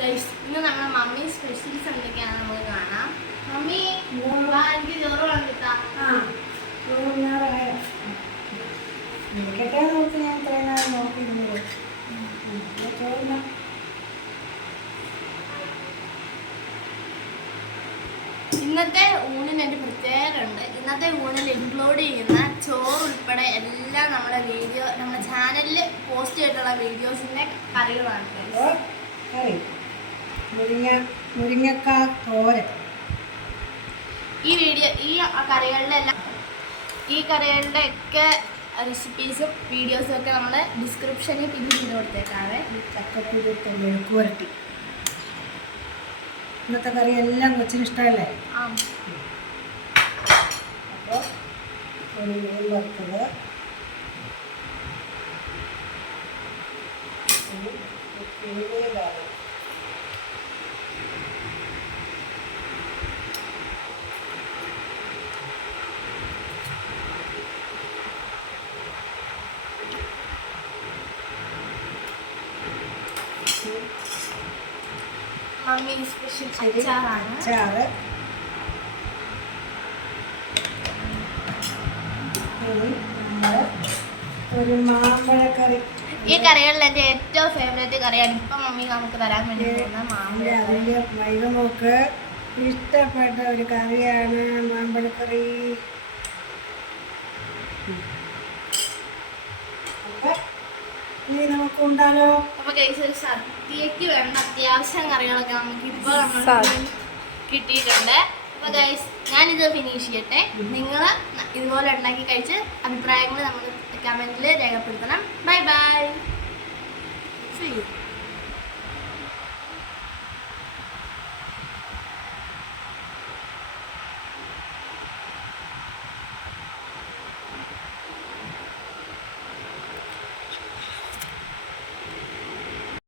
Guys ഇന്ന് നമ്മുടെ mummy specials എന്തൊക്കെയാണ് നമുക്ക് കാണാം. മമ്മി എനിക്ക് ചോറ് ചോറിനാറായ നിൽക്കട്ടെ നോക്കി ഞാൻ ഇത്രയും നാൾ നോക്കിയിരുന്നത്? ചോറിന ഇന്നത്തെ ഊണിന് ഒരു പ്രത്യേകത ഉണ്ട് ഇന്നത്തെ ഊണിൽ ഇൻക്ലൂഡ് ചെയ്യുന്ന ചോറ് ഉൾപ്പെടെ എല്ലാം നമ്മുടെ വീഡിയോ നമ്മുടെ ചാനലിൽ പോസ്റ്റ് ചെയ്തിട്ടുള്ള വീഡിയോസിന്റെ കറികളാണ്. കറി. മുരിങ്ങ മുരിങ്ങക്ക തോരൻ. ഈ വീഡിയോ ഈ കറികളുടെ എല്ലാം ഈ കറികളുടെ ഒക്കെ റെസിപ്പീസും വീഡിയോസും ഒക്കെ നമ്മൾ ഡിസ്ക്രിപ്ഷനിൽ പിൻ ചെയ്ത് കൊടുത്തേക്കാവേ. ചക്കക്കുരു മെഴുക്കുവരട്ടി ഇന്നത്തെ കറി എല്ലാം കൊച്ചിന് ഇഷ്ടമല്ലേ? ആ. അപ്പോൾ ഒരു മീൻ വറുത്തത്. ഒരു ഉപ്പേരിയാണ്. മമ്മി സ്പെഷ്യൽ അച്ചാറാണ്. അച്ചാറ്. ഒരു മാമ്പഴക്കറി. ഈ കറികളിൽ എന്റെ ഏറ്റവും ഫേവറേറ്റ് കറിയാണ് ഇപ്പം മമ്മി നമുക്ക് തരാൻ വേണ്ടി പോകുന്ന മാമ്പഴ. മൈദമോക്ക് ഇഷ്ടപ്പെട്ട ഒരു കറിയാണ് മാമ്പഴക്കറി അപ്പൊ ഇനി നമുക്ക് ഉണ്ടാലോ? അപ്പൊ കഴിച്ച ഒരു സദ്യക്ക് വേണ്ട അത്യാവശ്യം കറികളൊക്കെ നമുക്ക് ഇപ്പോൾ നമ്മൾ കിട്ടിയിട്ടുണ്ട്. അപ്പൊ ഗൈസ് ഞാനിത് ഫിനിഷ് ചെയ്യട്ടെ. നിങ്ങൾ ഇതുപോലെ ഉണ്ടാക്കി കഴിച്ച് അഭിപ്രായങ്ങൾ നമ്മൾ കമന്റിൽ രേഖപ്പെടുത്തണം. Bye bye